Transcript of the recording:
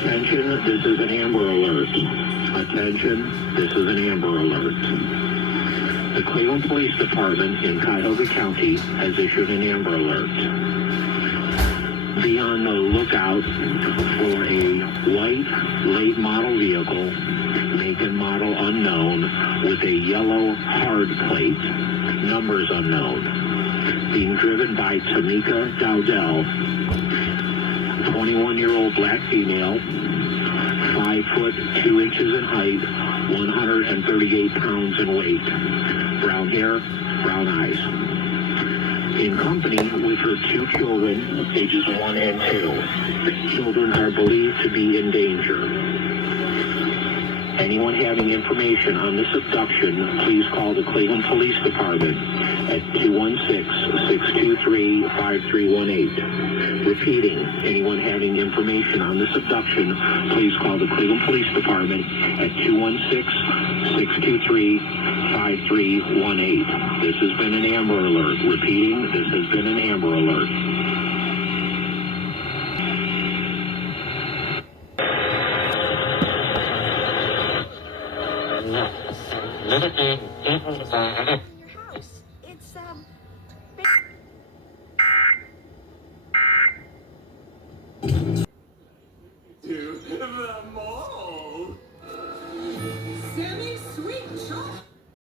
Attention, this is an Amber Alert. Attention, this is an Amber Alert. The Cleveland Police Department in Cuyahoga County has issued an Amber Alert. Be on the lookout for a white late model vehicle, make and model unknown, with a yellow hard plate, numbers unknown, being driven by Tamika Dowdell, 21-year-old black female, 5 foot 2 inches in height, 138 pounds in weight, brown hair, brown eyes. In company with her 2 children, ages 1 and 2. The children are believed to be in danger. Anyone having information on this abduction, please call the Cleveland Police Department at 216-623-5318. Repeating, anyone having information on this abduction, please call the Cleveland Police Department at 216-623-5318. This has been an Amber Alert. Repeating, this has been an Amber Alert. To the mall.